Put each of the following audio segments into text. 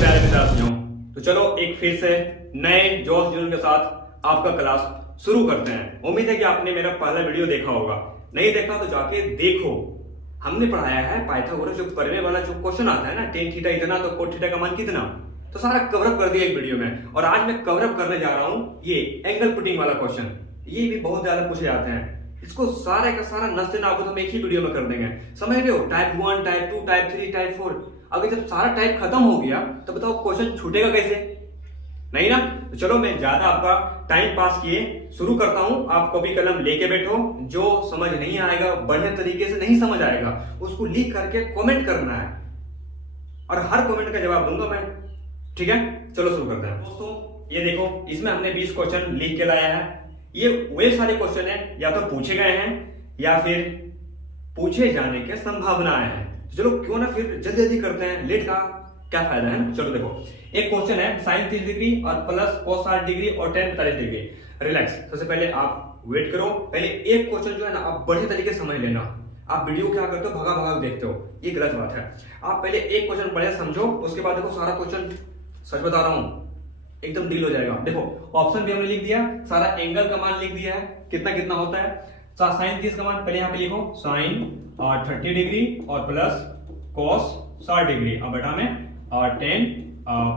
प्यारे विद्यार्थियों, तो चलो एक फिर से नए जोश जुनून के साथ आपका क्लास शुरू करते हैं। उम्मीद है कि आपने मेरा पहला वीडियो देखा होगा। नहीं देखा तो जाके देखो। हमने पढ़ाया है पाइथागोरस जो परिमेय वाला जो क्वेश्चन आता है ना, टेन थीटा इतना तो कोट थीटा का मान कितना, तो सारा कवरअप कर दिया एक वीडियो में। और आज मैं कवरअप करने जा रहा हूं ये एंगल पुटिंग वाला क्वेश्चन। ये भी बहुत ज्यादा पूछे जाते हैं। इसको सारे का सारा नष्ट नाबूद हम एक ही वीडियो में कर देंगे। समझ रहे हो? Type 1, type 2, type 3, type 4। अगर जब सारा टाइप खत्म हो गया तो बताओ क्वेश्चन छूटेगा कैसे? नहीं ना? तो चलो मैं ज्यादा आपका टाइम पास किए शुरू करता हूं। आप कॉपी कलम लेके बैठो। जो समझ नहीं आएगा, बढ़िया तरीके से नहीं समझ आएगा, उसको लिख करके कमेंट करना है और हर कमेंट का जवाब दूंगा मैं। ठीक है, चलो शुरू करते हैं। दोस्तों ये देखो, इसमें हमने 20 क्वेश्चन लिख के लाया है। ये वे सारे क्वेश्चन है या तो पूछे गए हैं या फिर पूछे जाने की संभावनाएं हैं। चलो क्यों ना फिर जल्दी जल्दी करते हैं, लेट का क्या फायदा है ना। चलो देखो, एक क्वेश्चन है साइन 30 डिग्री और प्लस cos 60 डिग्री और tan 45 डिग्री। रिलैक्स, सबसे पहले आप वेट करो। पहले एक क्वेश्चन जो है ना आप बढ़िया तरीके से समझ लेना। आप वीडियो क्या करते हो, भगा भगा देखते हो, ये गलत बात है। आप पहले एक क्वेश्चन बढ़िया समझो, उसके बाद देखो सारा क्वेश्चन, सच बता रहा हूं, एकदम डील हो जाएगा। देखो ऑप्शन भी हमने लिख दिया, सारा एंगल का मान लिख दिया है, कितना कितना होता है। साइन 30 का मान पहले यहाँ पे लिखो, साइन 30 डिग्री और प्लस cos 60 डिग्री और बटा में tan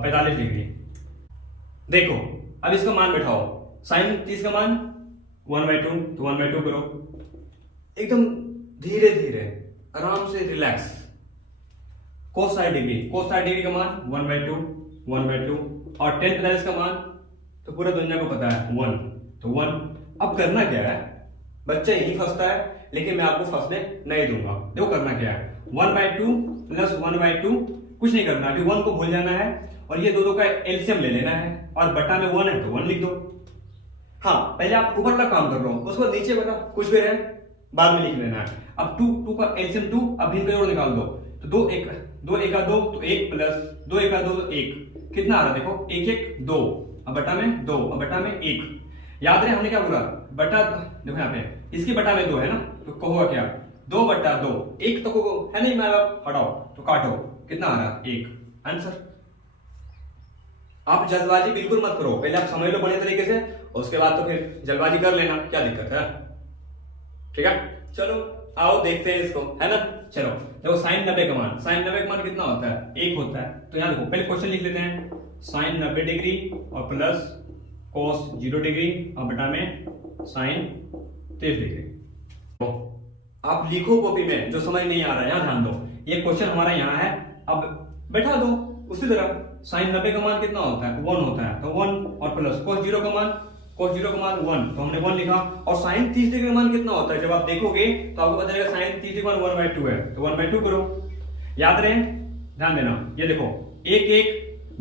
45 डिग्री। देखो अब इसका मान बैठाओ। साइन 30 का मान 1/2, तो 1/2 करो। एकदम धीरे धीरे आराम से रिलैक्स। cos 60 डिग्री का मान 1/2 और tan 45 का मान तो पूरा दुनिया को पता है 1, तो 1। अब करना क्या है, बच्चा यही फंसता है लेकिन मैं आपको फंसने नहीं दूंगा। देखो करना क्या है, 1/2 प्लस 1/2, कुछ नहीं करना, अभी 1 को भूल जाना है और ये दोनों का एलसीएम ले लेना है और बटा में 1 है तो 1 लिख दो। हाँ, पहले आप ऊपर तक काम कर रहा हूं, उसके बाद नीचे बता कुछ भी रहे बाद में लिख लेना है। अब 2 का एलसीएम 2, अब भिन्न करोड़ निकाल दो, तो 2 1 2 1 2 तो 1 प्लस 2 1 2 तो 1, कितना आ रहा है देखो, 1 1 2 अब बटा में 2 अब बटा में 1। याद रहे हमने क्या बोला, बटा, देखो यहाँ पे इसकी बटा में 2 है ना, तो कहोगा क्या, 2/2। 1 तो है नहीं, मैं हटाओ तो काटो, कितना आ रहा, 1 आंसर। आप जल्दबाजी बिल्कुल मत करो, पहले आप समझ लो बढ़िया तरीके से, उसके बाद तो फिर जल्दबाजी कर लेना, क्या दिक्कत है। ठीक है, चलो आओ देखते हैं इसको, है ना। चलो देखो साइन 90 का मान, साइन 90 का मान कितना होता है, 1 होता है। तो यहाँ देखो पहले क्वेश्चन लिख लेते हैं, साइन 90 डिग्री और प्लस cos 0 डिग्री और बटा में साइन 30 डिग्री। आप लिखो कॉपी में, जो समझ नहीं आ रहा है यहाँ ध्यान दो। ये क्वेश्चन हमारा यहाँ है, अब बैठा दो उसी तरह। साइन 90 का मान कितना होता है, 1 होता है, तो 1 और प्लस cos 0 का मान 1, तो हमने 1 लिखा। और साइन 30 डिग्री का मान कितना होता है, जब आप देखोगे तो आपको पता चलेगा साइन 30 डिग्री का मान 1/2 है, तो 1/2 करो। याद रहे, ध्यान देना। ये देखो 1 1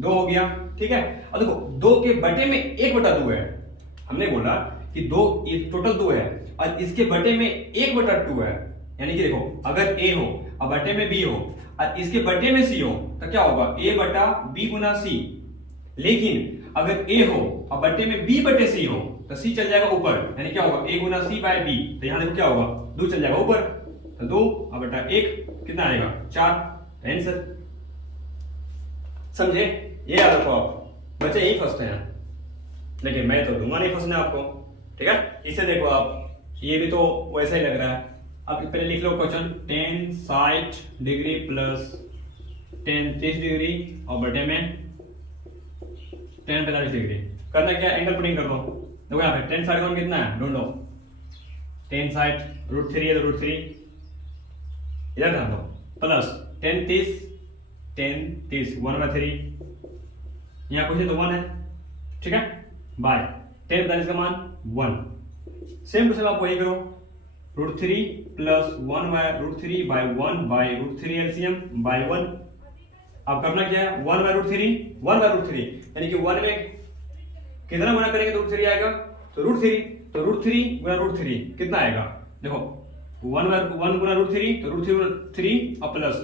2 हो गया, ठीक है। अब देखो 2 के बटे में 1/2 है। हमने बोला कि 2 टोटल 2 है और इसके बटे में 1/2 है, यानी कि देखो अगर a हो और बटे में b हो और इसके बटे में c हो तो क्या होगा, a बटा b गुना c। लेकिन अगर a हो और बटे में b बटे c हो तो c चल जाएगा ऊपर, यानी क्या होगा, a गुना c बाय b। तो यहां देखो क्या होगा, 2 चल जाएगा ऊपर, तो 2 और बटा 1 कितना आएगा, 4। आंसर समझे? ये याद रखो, आप बच्चे यही फंसते हैं, लेकिन मैं तो दूंगा नहीं फंसने आपको। ठीक है, इसे देखो आप, ये भी तो वैसा ही लग रहा है। अब पहले लिख लो question, tan 60 degree plus tan 30 degree और बटे में tan 45 डिग्री। करना क्या, एंगल पुटिंग कर दो। देखो यहाँ पे tan 60 का मान कितना है, ढूंढ लो। tan 60 √3 है तो √3 इधर ध्यान दो, प्लस tan 30 1/3, यहाँ कुछ तो 1 है, ठीक है, बाय tan 45 का मान 1। सेम टू सेम आप वही करो, √3 plus 1/√3 by 1 by √3 LCM by 1। अब करना क्या है, 1/√3 यानी कि 1 में कितना गुना करेंगे तो √3 आएगा, तो √3 गुना √3 कितना आएगा, देखो 1 गुना √3 तो √3 और प्लस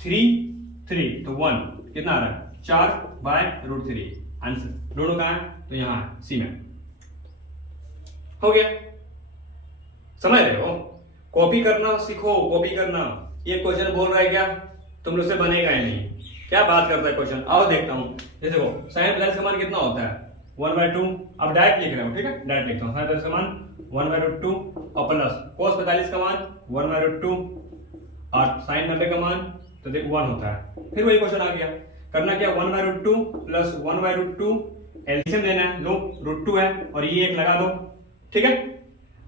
3 तो 1 कितना आ रहा है, 4/√3। आंसर दोनों कहाँ है, तो यहाँ है सी में। हो गया, समझ रहे हो? कॉपी करना सीखो, कॉपी करना। ये क्वेश्चन बोल रहा है क्या, तुम लोग से बनेगा ही नहीं। क्या बात करता है क्वेश्चन, आओ देखता हूँ। ये देखो sin 45 का मान कितना होता है 1/2। अब डायरेक्ट लिख रहे हो, ठीक है, डायरेक्ट लिखता हूँ। sin 45 का मान 1/2 और प्लस cos 45 का मान 1/2 और sin 90 का मान तो देख 1 होता है। फिर वही क्वेश्चन आ गया, करना क्या 1/2 प्लस 1/2 एलसीएम लेना है, लो √2 है और ये एक लगा दो, ठीक है।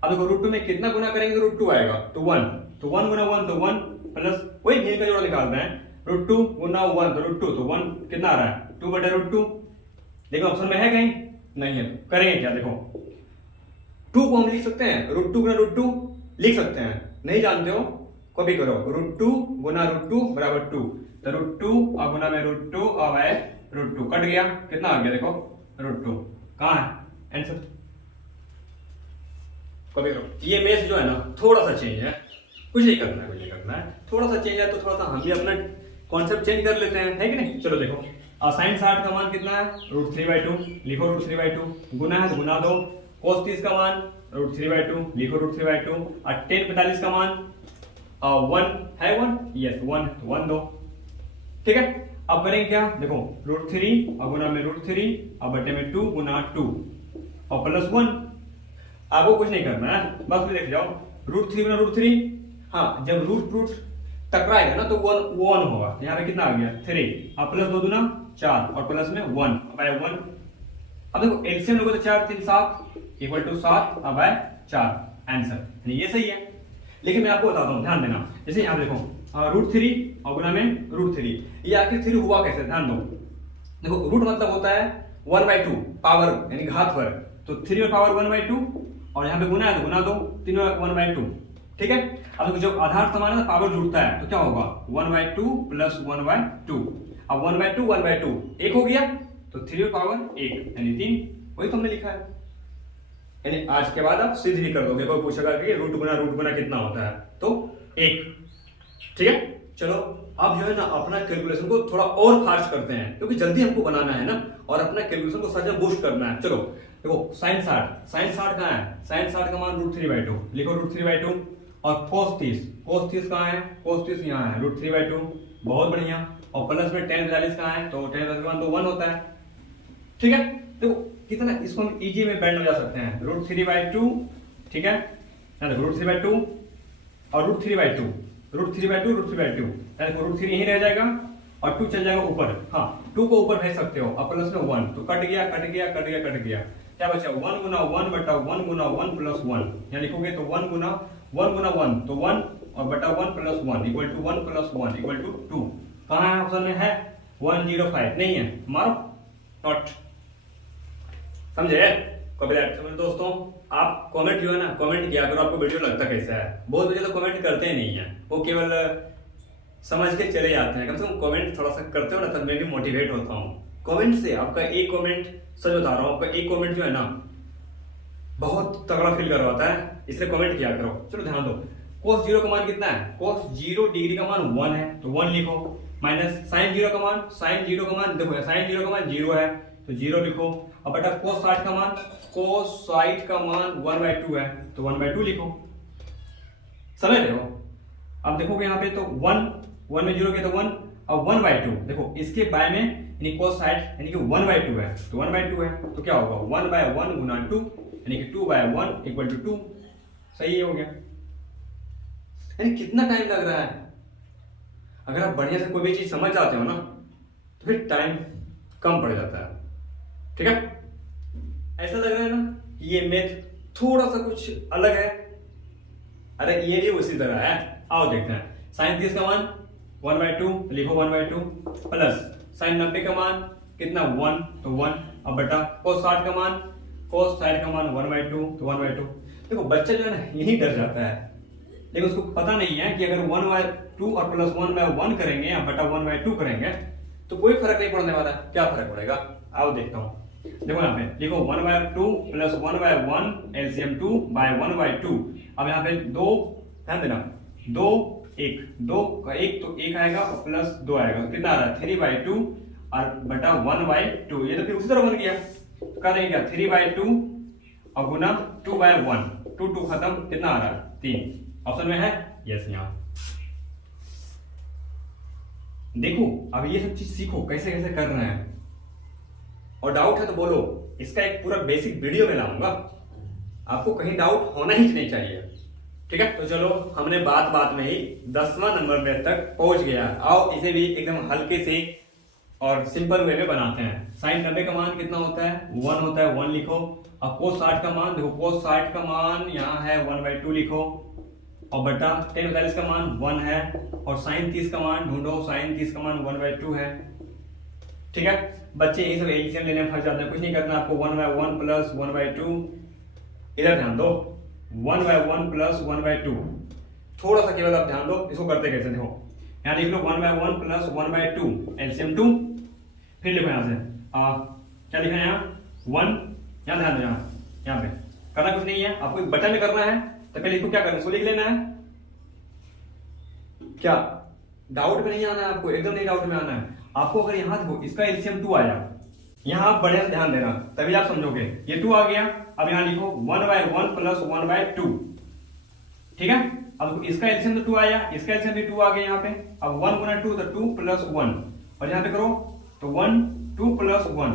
अब देखो √2 में कितना गुना करेंगे तो √2 आएगा, तो 1, तो 1 गुना 1 तो 1 प्लस वही घी का जोड़ा निकालते हैं, √2 गुना 1 तो √2, तो 1 कितना आ रहा है 2/√2। देखो ऑप्शन में है कहीं नहीं है, तो करेंगे क्या, देखो 2 को हम लिख सकते हैं, √2 गुना √2 लिख सकते हैं, नहीं जानते हो कॉपी करो, √2 गुना √2 बराबर 2, तो √2 और गुना में √2 और √2 कट गया, कितना आ गया देखो √2, कहाँ है आंसर, कॉपी करो। ये मेथ जो है ना थोड़ा सा चेंज है, कुछ नहीं करना है, कुछ नहीं करना है, थोड़ा सा चेंज है तो थोड़ा सा हम भी अपना कॉन्सेप्ट चेंज कर लेते हैं, है कि नहीं। चलो देखो sin 60 का मान कितना है √3/2, लिखो √3/2, गुना है तो गुना दो, cos 30 का मान √3/2, लिखो √3/2 और tan 45 का मान 1 है 1, यस 1, तो 1 दो, ठीक है। अब करेंगे क्या, देखो √3 और गुना में √3 और बटे में 2 गुना 2 और प्लस 1, आपको कुछ नहीं करना है, बस देख जाओ √3 गुना √3, हाँ जब रूट टकराएगा ना तो 1 होगा, यहाँ पे कितना आ गया 3 और प्लस 2 दूना 4 और प्लस में 1/1। अब देखो एलसीएम लोगे तो 4 3 7 इक्वल टू 7 और बाय 4 आंसर, ये सही है। लेकिन मैं आपको बताता हूँ, ध्यान देना, जैसे यहाँ देखो √3 और गुना में √3, ये आखिर 3 हुआ कैसे, ध्यान दो। देखो रूट मतलब होता है 1/2 पावर यानी घात पर, तो 3 और पावर 1/2 और यहाँ पे गुना है तो गुना दो, 3 और 1/2, ठीक है। अब देखो जब आधार समान है तो पावर जुड़ता है तो क्या होगा 1/2 प्लस 1/2, अब 1/2 1/2 एक हो गया तो 3 और पावर 1 यानी 3, वही तुमने लिखा है। यानी आज के बाद आप सिद्ध भी कर दोगे, कोई पूछेगा कि रूट गुना कितना होता है तो 1, ठीक है। चलो अब जो है ना अपना कैलकुलेशन को थोड़ा और फास्ट करते हैं, क्योंकि जल्दी हमको बनाना है ना और अपना कैलकुलेशन को सच में बूस्ट करना है। चलो देखो sin 60 कहाँ है, sin 60 का मान √3/2, लिखो √3/2 और cos 30 कहाँ है, cos 30 यहाँ है √3/2, बहुत बढ़िया, और प्लस में tan 45 कहाँ है, तो tan 45 का मान तो 1 होता है, ठीक है। देखो कितना इसको हम इजी में बैंड में जा सकते हैं, √3/2, ठीक है, √3/2 और √3/2 देखो √3 यहीं रह जाएगा और 2 चल जाएगा ऊपर, हाँ 2 को ऊपर भेज सकते हो और प्लस में 1, तो कट गया, क्या बचा 1 गुना 1 बटा 1 गुना 1 प्लस 1, यहाँ लिखोगे तो 1 गुना 1 तो 1 और बटा 1 plus 1 equal to 1 plus 1 equal to 2, कहाँ है ऑप्शन में है 105, नहीं है, मारो नॉट, समझे। कॉपीराइट दोस्तों, आप कमेंट जो है ना कमेंट किया करो, आपको वीडियो लगता कैसा है। बहुत बच्चे तो कमेंट करते ही नहीं है, वो केवल समझ के चले जाते हैं, कम से कम कमेंट थोड़ा सा करते हो ना तब मैं भी मोटिवेट होता हूँ। कमेंट से आपका एक कमेंट, सच बता रहा हूँ, आपका एक कमेंट जो है ना बहुत तगड़ा फील करवाता है, इसलिए कमेंट किया करो। चलो ध्यान दो, cos 0 का मान कितना है, cos 0 डिग्री का मान 1 है तो 1 लिखो, माइनस sin 0 का मान, देखो sin 0 का मान 0 है तो 0 लिखो, और बटा cos 60 का मान, cos 60 का मान 1/2 है तो 1/2 लिखो, समझ रहे हो। अब देखोगे यहाँ पे तो 1 में 0 के तो 1 और 1/2, देखो इसके बाय में यानी cos 60 यानी कि 1/2 है तो 1/2 है तो क्या होगा 1/1 गुना 2 यानी कि 2/1 इक्वल टू 2, सही हो गया। यानी कितना टाइम लग रहा है, अगर आप बढ़िया से कोई भी चीज समझ जाते हो ना तो फिर टाइम कम पड़ जाता है, ठीक है। ऐसा लग रहा है ना ये मेथ थोड़ा सा कुछ अलग है, अरे ये भी उसी तरह है, आओ देखते हैं। sin 30 का मान 1/2, लिखो 1/2 प्लस sin 90 का मान कितना 1 तो 1 और बटा cos 60 का मान 1/2 तो 1/2। देखो बच्चा जो है ना यही डर जाता है, लेकिन उसको पता नहीं है कि अगर 1/2 और प्लस 1/1 करेंगे या बटा 1/2 करेंगे तो कोई फर्क नहीं पड़ने वाला। क्या फर्क पड़ेगा, आओ देखता हूँ। देखो यहाँ पे लिखो 1/2 प्लस 1/1 एलसीएम 2/1/2। अब यहाँ पे 2, ध्यान देना 2 का 1 तो 1 आएगा और प्लस 2 आएगा तो कितना आ रहा है 3/2 और बटा 1/2। ये तो फिर उसी तरह बन गया, तो क्या देंगे 3/2 और गुना 2/1, 2 खत्म, कितना आ रहा है 3, ऑप्शन में है यस। यहाँ देखो अब ये सब चीज सीखो कैसे कैसे कर रहे हैं, और डाउट है तो बोलो, इसका एक पूरा बेसिक वीडियो में लाऊंगा, आपको कहीं डाउट होना ही नहीं चाहिए। ठीक है, तो चलो हमने बात बात में ही 10वां नंबर में तक पहुंच गया। आओ इसे भी एकदम हल्के से और सिंपल वे में बनाते हैं। साइन 90 का मान कितना होता है, 1 होता है, 1 लिखो। अब कोस 60 का मान देखो, कोस 60 का मान यहाँ है 1/2 लिखो, और बटा tan 45 का मान 1 है, और साइन 30 का मान ढूंढो, साइन 30 का मान 1/2 है। ठीक है बच्चे, यही सब एलसीएम लेने में फंस जाते हैं, कुछ नहीं करना आपको। 1/1 प्लस 1/2, इधर ध्यान दो, 1/1 प्लस 1/2, थोड़ा सा केवल आप ध्यान दो इसको करते कैसे। देखो यहाँ लिख लो 1/1 प्लस 1/2 एलसीएम 2, फिर लिखो यहाँ से क्या लिखा है यहाँ 1, यहाँ ध्यान दो, यहाँ पे करना कुछ नहीं है, आपको एक बटन में करना है। तो पहले इसको क्या करना है, इसको लिख लेना है। क्या डाउट में नहीं आना है आपको, एकदम नहीं डाउट में आना है आपको। अगर यहाँ देखो इसका एलसीएम 2 आया, यहाँ आप बढ़िया से ध्यान देना तभी आप समझोगे। ये 2 आ गया, अब यहाँ लिखो 1/1 प्लस 1/2। ठीक है, अब इसका एलसीएम तो 2 आया, इसका एलसीएम भी 2 आ गया यहाँ पे। अब 1 गुना 2 तो 2 प्लस 1, और यहाँ पे करो तो 1 2 प्लस 1,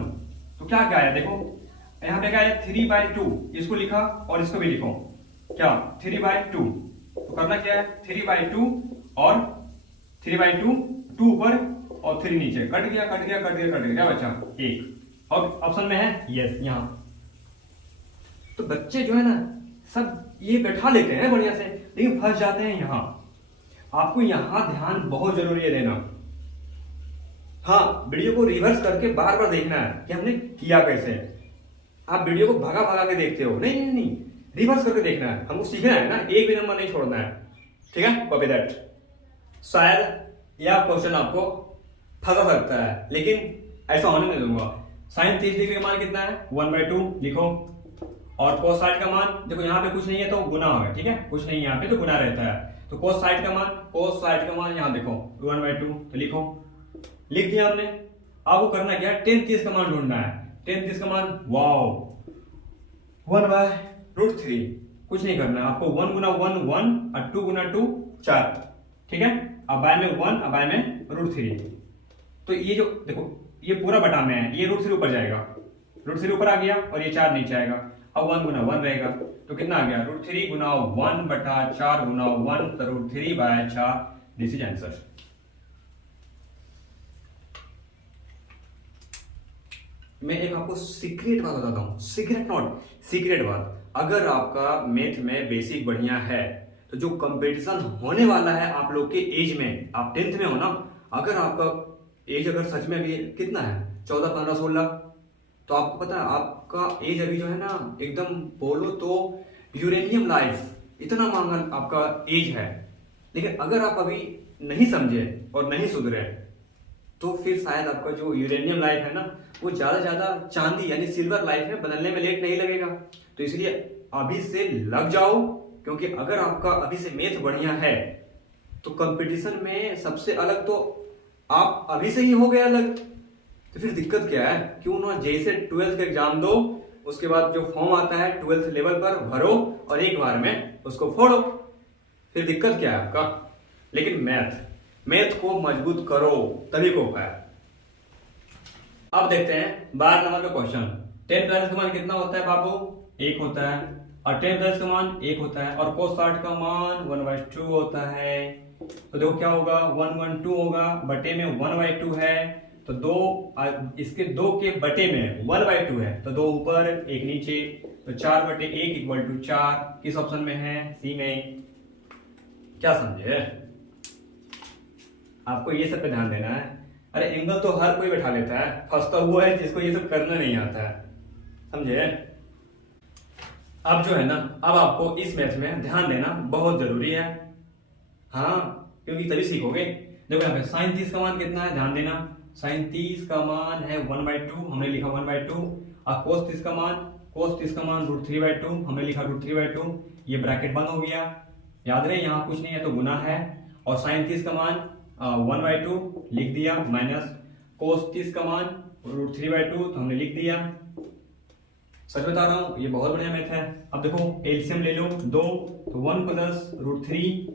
तो क्या क्या आया देखो, यहाँ पे क्या आया 3/2, इसको लिखा और इसको भी लिखो क्या 3/2। तो करना क्या है 3/2 और 3/2, 2 ऊपर और 3 नीचे, कट गया कट गया कट गया कट गया, क्या बचा 1, और ऑप्शन में है यस यहाँ। तो बच्चे जो है ना सब ये बैठा लेते हैं बढ़िया से, लेकिन फंस जाते हैं यहाँ। आपको यहाँ ध्यान बहुत जरूरी है देना। हाँ, वीडियो को रिवर्स करके बार बार देखना है कि हमने किया कैसे। आप वीडियो को भगा भगा के देखते हो, नहीं नहीं नहीं, रिवर्स करके देखना है, हमको सीखना है ना, एक भी नंबर नहीं छोड़ना है। ठीक है, कॉपी दैट। शायद यह क्वेश्चन आपको फंसा सकता है, लेकिन ऐसा होने नहीं दूंगा। साइन 30 डिग्री का मान कितना है 1/2 लिखो, और कोस 60 का मान देखो यहाँ पे कुछ नहीं है तो गुना होगा। ठीक है, कुछ नहीं यहाँ पे तो गुना रहता है, तो कोस 60 का मान यहाँ देखो 1/2, तो लिखो, लिख दिया हमने। आपको करना क्या है, tan 30 का मान ढूंढना है। tan 30 का मान वाओ 1/√3, कुछ नहीं करना है आपको। 1 गुना 1 1 और 2 गुना 2 4। ठीक है, अब बाय में 1 अब बाय में √3, तो ये जो देखो ये पूरा बटा में है, ये √3 ऊपर जाएगा, √3 ऊपर आ गया और ये 4 नीचे आएगा। अब 1 गुना 1 रहेगा, तो कितना आ गया √3 गुना 1 बटा 4 गुना 1, तो √3/4। This is answer. मैं एक आपको सीक्रेट बात बताता हूं, सीक्रेट नॉट सीक्रेट बात। अगर आपका मैथ में बेसिक बढ़िया है तो जो कंपटीशन होने वाला है आप लोग के एज में, आप 10th में हो ना, अगर आपका एज अगर सच में अभी कितना है 14 15 16, तो आपको पता है आपका एज अभी जो है ना एकदम बोलो तो यूरेनियम लाइफ इतना महंगा आपका एज है। लेकिन अगर आप अभी नहीं समझे और नहीं सुधरे तो फिर शायद आपका जो यूरेनियम लाइफ है ना वो ज्यादा चांदी यानी सिल्वर लाइफ में बदलने में लेट नहीं लगेगा। तो इसलिए अभी से लग जाओ, क्योंकि अगर आपका अभी से मैथ बढ़िया है तो कंपटीशन में सबसे अलग तो आप अभी से ही हो गए अलग, तो फिर दिक्कत क्या है। क्यों ना जैसे 12th का एग्जाम दो, उसके बाद जो फॉर्म आता है 12th लेवल पर भरो और एक बार में उसको फोड़ो, फिर दिक्कत क्या है आपका। लेकिन मैथ को मजबूत करो तभी को पाए। अब देखते हैं 12 नंबर का क्वेश्चन। 10 प्लस का मान कितना होता है बाबू, 1 होता है, और 10 प्लस का मान 1 होता है, और कोस 60 का मान 1/2 होता है। तो देखो क्या होगा 1/2 होगा, बटे में 1/2 है, तो इसके 2 के बटे में 1/2 है, तो 2 ऊपर 1 नीचे, तो 4/1 = 4। किस ऑप्शन में है, सी में। क्या समझे, आपको ये सब पे ध्यान देना है। अरे एंगल तो हर कोई बैठा लेता है, फंसता हुआ है जिसको ये सब करना नहीं आता है, समझे। अब जो है ना, अब आपको इस मैथ में ध्यान देना बहुत जरूरी है। हाँ, क्योंकि तभी सीखोगे। देखो यहाँ पे साइन 30 का मान कितना है, ध्यान देना। साइन 30 का मान है 1/2, हमने लिखा 1/2। और कोस 30 का मान √3/2, हमने लिखा √3/2। ये ब्रैकेट बंद हो गया, याद रहे यहाँ कुछ नहीं है तो गुना है। और साइन 30 का मान 1/2 लिख दिया, माइनस कोस 30 का मान √3/2, तो हमने लिख दिया। सच बता रहा हूं ये बहुत बढ़िया मैथ है। अब देखो एलसीएम ले लो 2, तो 1 + √3।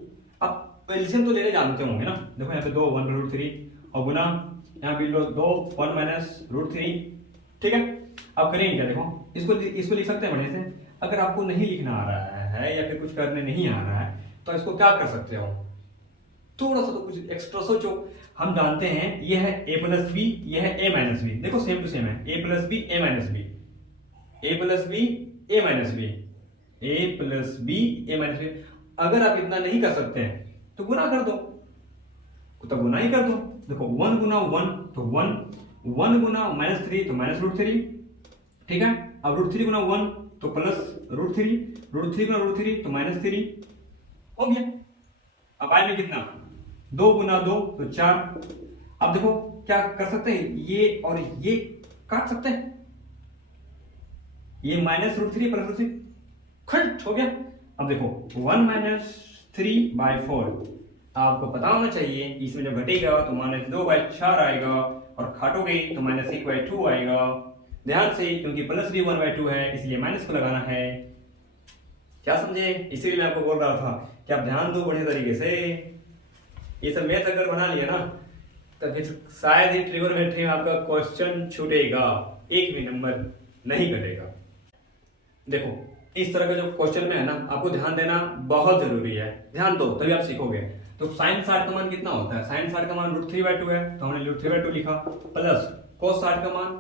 अब एलसीएम तो लेने जानते होंगे ना, देखो यहाँ पे 2 1/√3, और गुना यहाँ भी लो 2 1 माइनस रूट 3। ठीक है, अब करेंगे क्या, देखो इसको लिख सकते हैं बढ़िया से। अगर आपको नहीं लिखना आ रहा है या फिर कुछ करने नहीं आ रहा है तो इसको क्या कर सकते हो, थोड़ा सा तो कुछ एक्स्ट्रा सोचो। हम जानते हैं ये है a प्लस बी, ये है a माइनस बी, देखो सेम टू सेम है, a plus B a minus B, a plus B a minus B, a plus B a minus B. अगर आप इतना नहीं कर सकते हैं तो गुना कर दो, तो गुना ही कर दो। देखो 1 गुना 1 तो 1, 1 गुना माइनस 3 तो माइनस रूट 3। ठीक है, अब रूट 3 गुना 1 तो प्लस रूट 3, रूट 3 गुना रूट 3 तो माइनस 3 हो गया। अब आए में कितना, 2 गुना 2 तो 4। अब देखो क्या कर सकते हैं, ये और ये काट सकते हैं, ये माइनस रूट 3 प्लस रूट 3 खट हो गया। अब देखो 1 माइनस 3/4, आपको पता होना चाहिए इसमें जब घटेगा तो माइनस 2/4 आएगा और काटोगे तो माइनस 1/2 आएगा। ध्यान से, क्योंकि प्लस भी 1/2 है इसलिए माइनस को लगाना है। क्या समझे, इसीलिए मैं आपको बोल रहा था कि आप ध्यान दो बढ़िया तरीके से। ये सब मैथ अगर बना लिया ना तो फिर शायद ही ट्रिगोनोमेट्री में आपका क्वेश्चन छूटेगा, एक भी नंबर नहीं कटेगा। देखो इस तरह का जो क्वेश्चन में है ना, आपको ध्यान देना बहुत जरूरी है, ध्यान दो तभी आप सीखोगे। तो साइन 60 का मान कितना होता है, साइन 60 का मान रूट 3/2 है तो हमने रूट 3/2 लिखा, प्लस कोस 60 का मान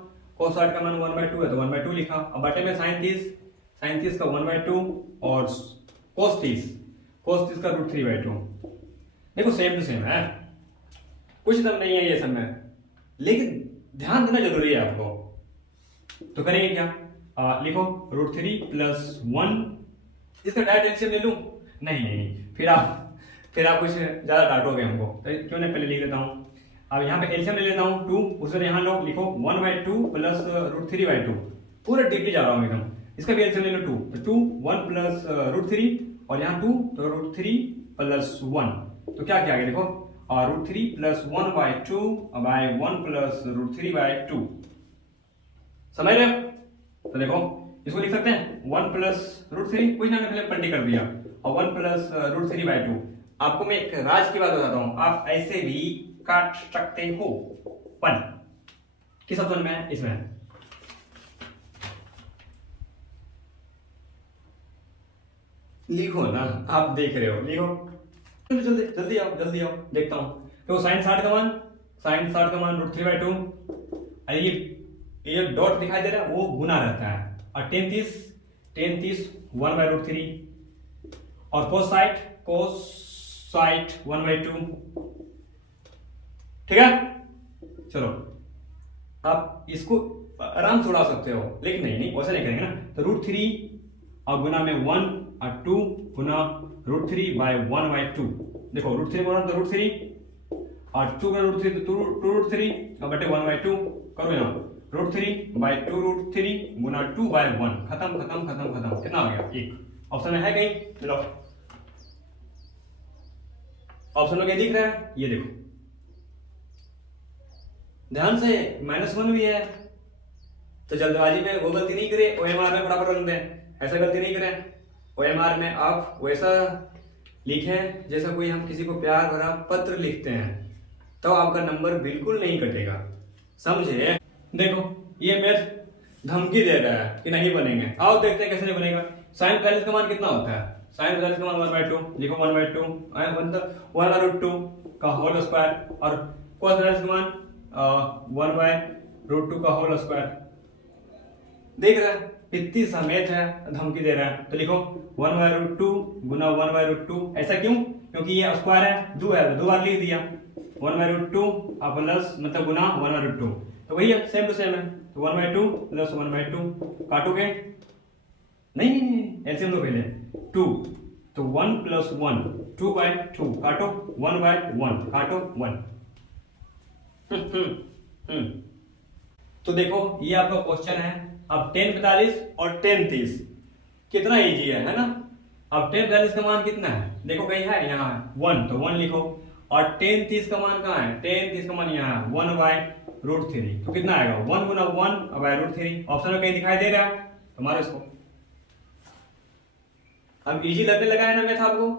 1/2 है तो 1/2 लिखा। अब बटे में साइन 30 का 1/2 और कोस 30 का रूट 3/2। देखो सेम टू सेम है, कुछ दम नहीं है ये सब में, लेकिन ध्यान देना जरूरी है आपको। तो करेंगे क्या, लिखो रूट 3 प्लस 1, इसका डायरेक्ट एलसीएम ले लूं, नहीं फिर आप कुछ ज्यादा डांटोगे हमको, तो क्यों नहीं पहले लिख लेता हूं। अब यहाँ पे एलसीएम ले लेता हूं 2, उसमें यहाँ लोग लिखो 1/2 प्लस रूट 3/2, पूरा डीपली जा रहा हूं एकदम। इसका भी एलसीएम ले लो 2, तो 2 1 प्लस रूट 3 और यहाँ 2 तो रूट 3 प्लस 1, तो क्या क्या आगे देखो, और root 3 plus 1/2 by 1 plus root 3/2। समझ रहे हो, तो देखो इसको लिख सकते हैं 1 प्लस रूट 3, कुछ ना पहले पलटी कर दिया, और 1 प्लस रूट 3/2। आपको मैं एक राज की बात बताता हूं, आप ऐसे भी काट सकते हो 1। किस ऑप्शन में है, इसमें लिखो ना, आप देख रहे हो, लिखो जल्दी आओ देखता हूं। तो साइन 60 का मान रूट 3/2, ये डॉट दिखाई दे रहा है वो गुना रहता है, और 10 1/√3 और कोस साइड 1/2। ठीक है, चलो आप इसको आराम से उड़ा सकते हो, लेकिन नहीं वैसा नहीं करेंगे ना। तो रूट 3 और गुना में 1 और 2 गुना रूट 3 बाय 1/2। देखो रूट 3 गुना तो रूट 3 और 2 गुना रूट 3 तो 2 रूट 3 और बटे 1/2 करो यहाँ, रूट 3 बाय 2 रूट 3 गुना 2 बाय 1। खत्म, कितना आ गया, 1। ऑप्शन में है कहीं, चलो ऑप्शन में क्या दिख रहा है, ये देखो ध्यान से, -1 भी है, तो जल्दबाजी में वो गलती नहीं करे, OMR में फटाफट रख दें, ऐसा गलती नहीं करें। OMR में आप वैसा लिखें जैसा कोई हम किसी को प्यार भरा पत्र लिखते हैं, तो आपका नंबर बिल्कुल नहीं कटेगा, समझे। देखो ये मैथ धमकी दे रहा है कि नहीं बनेंगे, आओ देखते हैं कैसे नहीं बनेगा। साइन 45 का मान कितना होता है, साइन 45 का मान 1/2, लिखो 1/2 1/√2 का होल स्क्वायर, और cos 45 का मान 1/√2 का होल स्क्वायर। देख रहे हैं कितनी समेत है, धमकी दे रहा है, तो लिखो 1/√2 गुना 1/√2। ऐसा क्यों, क्योंकि ये स्क्वायर है, 2 है, 2 बार लिख दिया, 1/√2 प्लस मतलब गुना 1/√2, तो वही है, सेम टू सेम है। तो 1/2 प्लस 1/2 काटोगे, नहीं एलसीएम लो पहले, 2 तो 1 प्लस 1 2/2 काटो, 1/1 काटो 1। तो देखो ये आपका क्वेश्चन है। अब 10 45 और 10 30 कितना इजी है ना। अब 10 45 का मान कितना है, देखो कहीं है, यहाँ है 1, तो 1 लिखो, और 10 30 का मान कहाँ है, 10 30 का मान यहाँ है 1/√3, तो कितना आएगा 1 गुना 1/√3। ऑप्शन में कहीं दिखाई दे रहा है तुम्हारे इसको। अब इजी लगने लगा है ना मैथ आपको,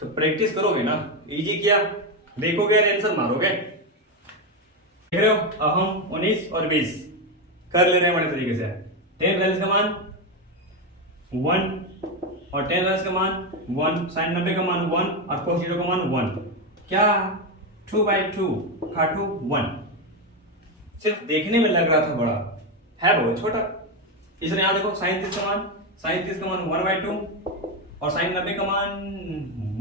तो प्रैक्टिस करोगे ना, इजी किया देखोगे और आंसर मारोगे, देख रहे हो, अब हम 19 और 20 कर ले रहे हैं बड़े तरीके से। 10 वैल्यूज का मान 1 और 10 वैल्यूज का मान 1, sin 90 का मान 1 और cos 0 का मान 1। क्या 2/2 खाटू 1। सिर्फ देखने में लग रहा था बड़ा, है बहुत छोटा। इसलिए यहाँ देखो sin 30 का मान 1/2 और sin 90 का मान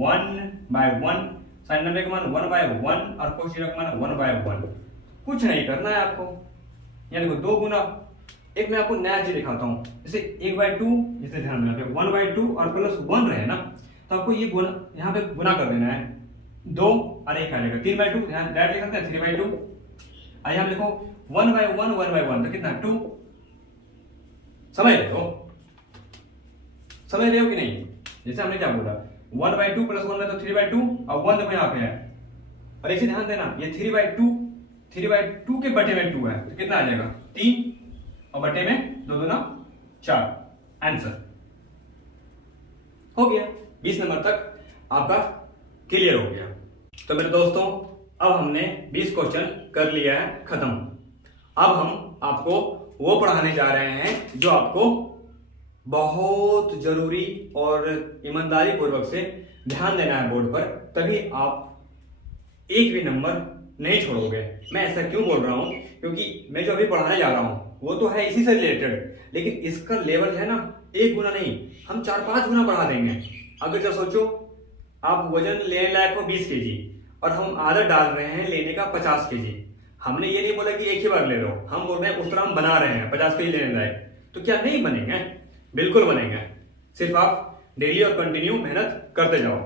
1/1, sin 90 का मान 1/1 और cos 0 का मान 1/1। कुछ नहीं करना है आपको। यहाँ देखो 2 गुना, एक मैं आपको नया चीज दिखाता हूँ, जैसे 1/2, इसे ध्यान में रखिए 1/2 और प्लस 1 रहे ना, तो आपको ये गुना यहाँ पे गुना कर देना है। 2 और 1 आ जाएगा 3/2, यहाँ डायरेक्ट लिख सकते हैं 3/2। आइए हम लिखो 1/1 1/1 तो कितना 2। समझ रहे हो कि नहीं? जैसे हमने क्या बोला 1/2 प्लस 1 में तो 3/2 और 1 देखो यहाँ पे है। और एक चीज ध्यान देना, ये 3/2 के बटे में 2 है तो कितना आ जाएगा 3 और बटे में 2 दूना 4। आंसर हो गया। 20 नंबर तक आपका क्लियर हो गया। तो मेरे दोस्तों अब हमने 20 क्वेश्चन कर लिया है खत्म। अब हम आपको वो पढ़ाने जा रहे हैं जो आपको बहुत जरूरी और ईमानदारी पूर्वक से ध्यान देना है बोर्ड पर, तभी आप एक भी नंबर नहीं छोड़ोगे। मैं ऐसा क्यों बोल रहा हूं, क्योंकि मैं जो अभी पढ़ाने जा रहा हूं वो तो है इसी से रिलेटेड, लेकिन इसका लेवल है ना 1 गुना नहीं, हम 4-5 गुना बढ़ा देंगे। अगर जो सोचो आप वजन लेने लायक हो 20 kg और हम आदत डाल रहे हैं लेने का 50 kg। हमने ये नहीं बोला कि एक ही बार ले लो, हम बोल रहे हैं उस तरह हम बना रहे हैं 50 kg लेने लायक। तो क्या नहीं बनेंगे? बिल्कुल बनेंगे, सिर्फ आप डेली और कंटिन्यू मेहनत करते जाओ।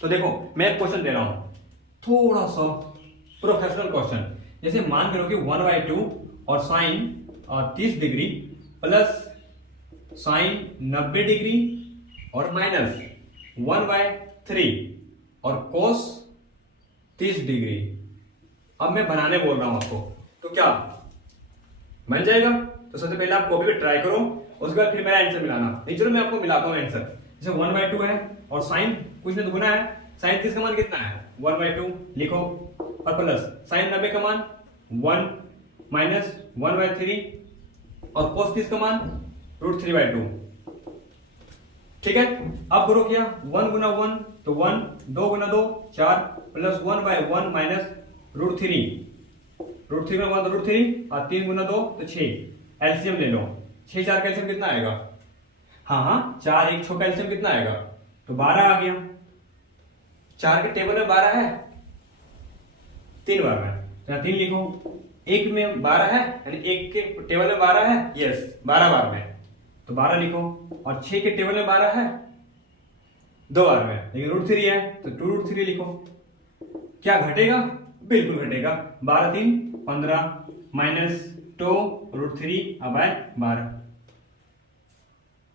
तो देखो मैं एक क्वेश्चन दे रहा हूं, थोड़ा सा प्रोफेशनल क्वेश्चन। जैसे मान करो कि 1/2 और sine 30 degree plus sine 90 degree और माइनस 1/3 और कोस 30 डिग्री। अब मैं बनाने बोल रहा हूं आपको, तो क्या बन जाएगा? तो सबसे पहले आप कॉपी पे ट्राई करो, उसके बाद फिर मेरा आंसर मिलाना। नहीं चलो मैं आपको मिलाता हूं आंसर। जैसे 1/2 है और साइन कुछ नहीं तो गुना है, साइन 30 का मान कितना है 1/2 लिखो, और प्लस साइन 90 का मान 1 माइनस 1/3 और कोस 30 का मान √3/2। ठीक है, अब करो क्या 1 गुना 1 तो 1, 2 गुना 2 4 प्लस 1/1 माइनस √3 में 1 तो √3 और 3 गुना 2 तो 6। एलसीएम ले लो, 6 4 का एलसीएम कितना आएगा? हाँ 4 1 6 का एलसीएम कितना आएगा? तो 12 आ गया। 4 के टेबल में 12 है 3 बार में, तो यहाँ 3 लिखो। 1 में 12 है यानी 1 के टेबल में 12 है, यस 12 बार में तो 12 लिखो। और 6 के टेबल में 12 है 2 बार में, लेकिन √3 है तो 2√3 लिखो। क्या घटेगा? बिल्कुल घटेगा। 12 3 15 माइनस 2 √3 अब आए 12।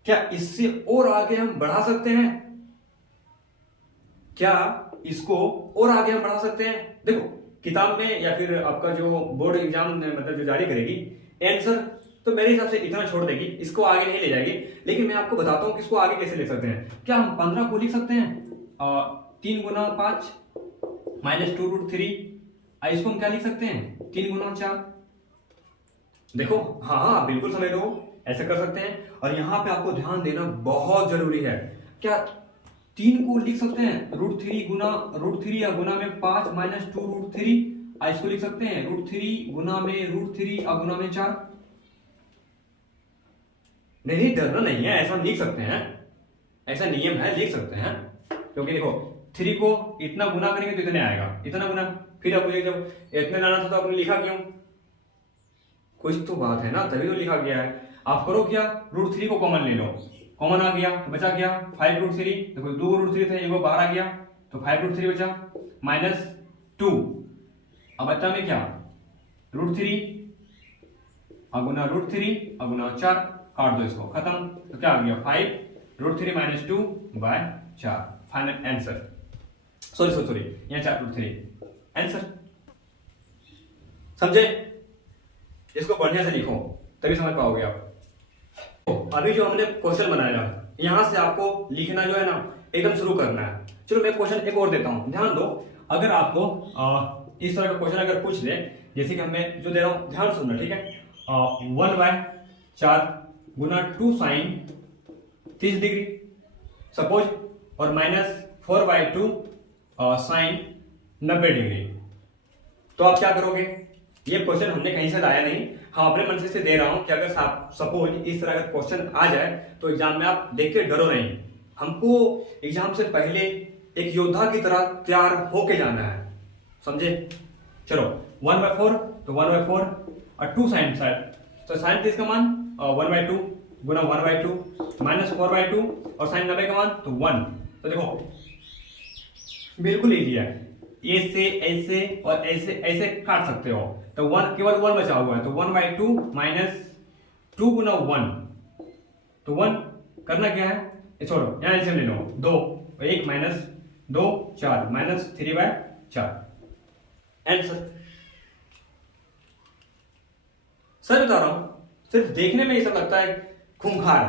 क्या इससे और आगे हम बढ़ा सकते हैं? क्या इसको और आगे हम बढ़ा सकते हैं? देखो किताब में या फिर आपका जो बोर्ड एग्जाम मतलब जो जारी करेगी आंसर तो मेरे हिसाब से इतना छोड़ देगी, इसको आगे नहीं ले जाएगी। लेकिन मैं आपको बताता हूं कि इसको आगे कैसे ले सकते हैं। क्या हम 15 को लिख सकते हैं 3 गुना 5 माइनस 2√3। इसको हम क्या लिख सकते हैं 3 गुना 4। देखो हाँ बिल्कुल समझ लो, ऐसा कर सकते हैं। और यहां पे आपको ध्यान देना बहुत जरूरी है। क्या 3 को लिख सकते हैं √3 गुना √3 या गुना में 5 माइनस 2√3। इसको लिख सकते हैं √3 गुना में √3 और गुना में 4। नहीं डरना नहीं है, ऐसा हम लिख सकते हैं, ऐसा नियम है, लिख सकते हैं। क्योंकि देखो 3 को इतना गुना करेंगे तो इतने आएगा, इतना गुना। फिर आपको जब इतने लाना था तो आपने लिखा क्यों? कुछ तो बात है ना, तभी तो लिखा गया है। आप करो क्या √3 को कॉमन ले लो, कॉमन आ गया तो बचा क्या 5√3। देखो 2 √3 थे, एक बाहर आ गया तो 5√3 बचा माइनस 2। अब बचा में क्या √3 अगुना √3 अगुना 4, काट दो इसको, खत्म। तो क्या आ गया 5√3 माइनस 2/4 फाइनल आंसर। सॉरी यहाँ 4√3 आंसर। समझे? इसको बढ़िया से लिखो तभी समझ पाओगे आप। तो अभी जो हमने क्वेश्चन बनाया यहां से आपको लिखना जो है ना एकदम शुरू करना है। चलो मैं क्वेश्चन एक और देता हूं, ध्यान दो। अगर आपको इस तरह का क्वेश्चन अगर पूछ दे जैसे कि हमें जो दे रहा हूं ध्यान सुनना, ठीक है। 1/4 गुना 2 साइन 30 डिग्री सपोज, और -4/2 साइन 90 डिग्री। तो आप क्या करोगे, ये क्वेश्चन हमने कहीं से लाया नहीं, हम अपने मन से दे रहा हूं कि अगर सपोज इस तरह का क्वेश्चन आ जाए तो एग्जाम में आप देख के डरो नहीं। हमको एग्जाम से पहले एक योद्धा की तरह तैयार होके जाना है, समझे। चलो 1/4 तो 1/4 और 2 साइन साइड, तो साइन 30 का मान 1/2 गुना 1/2 -4/2 और साइन 90 का मान तो 1। तो देखो बिल्कुल इजी है, ऐसे ऐसे और ऐसे ऐसे काट सकते हो। तो 1 केवल 1 बचा हुआ है, तो 1/2 -2 गुना 1, तो 1 करना क्या है, ये छोड़ो यहाँ एलसीएम ले लो, 2 1 -2 4 -3/4 आंसर। सर बता रहा हूं, सिर्फ देखने में ये सब लगता है खूंखार,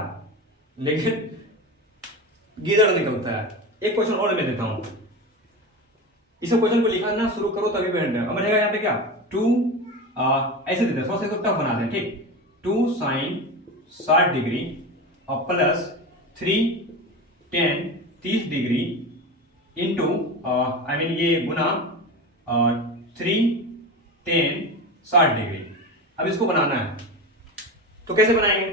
लेकिन गीदड़ निकलता है। एक क्वेश्चन और मैं देता हूं, इस क्वेश्चन को लिखा ना शुरू करो तभी बैंड है। अब रहेगा यहाँ पे क्या 2 ऐसे देते हैं, 100 से तो टफ बना दें, ठीक। 2 साइन 60 डिग्री और plus 3 10 30 degree into I mean ये गुना 3 10 60 डिग्री। अब इसको बनाना है तो कैसे बनाएंगे,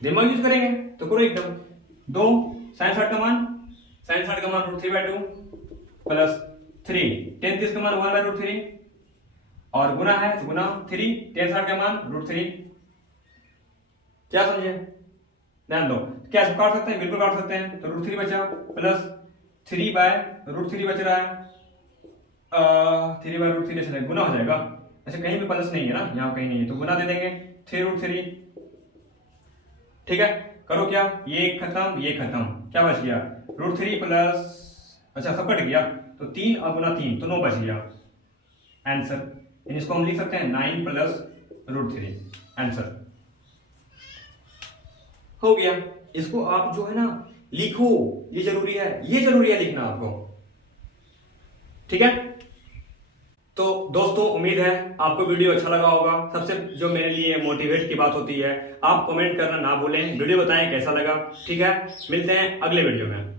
दिमाग यूज करेंगे तो करो एकदम। 2 साइन 60 का मान √3/2 प्लस 3 10 30 का मान 1/√3 और गुना है तो गुना 3 10 60 का मान √3। क्या समझे, ध्यान दो। क्या काट सकते हैं, बिल्कुल काट सकते हैं। तो √3 बचा प्लस 3/√3 बच रहा है, 3/√3 ऐसे गुना हो जाएगा, ऐसे कहीं भी प्लस नहीं है ना, यहाँ कहीं नहीं है तो गुना दे देंगे 3√3, ठीक है। करो क्या, ये खत्म, क्या बच गया √3 प्लस, अच्छा सब कट गया तो 3 और गुना 3 तो 9 बच गया आंसर। इसको हम लिख सकते हैं 9 प्लस √3 आंसर हो गया। इसको आप जो है ना लिखो, ये जरूरी है लिखना आपको, ठीक है। तो दोस्तों उम्मीद है आपको वीडियो अच्छा लगा होगा। सबसे जो मेरे लिए मोटिवेट की बात होती है, आप कमेंट करना ना भूलें, वीडियो बताएं कैसा लगा, ठीक है। मिलते हैं अगले वीडियो में।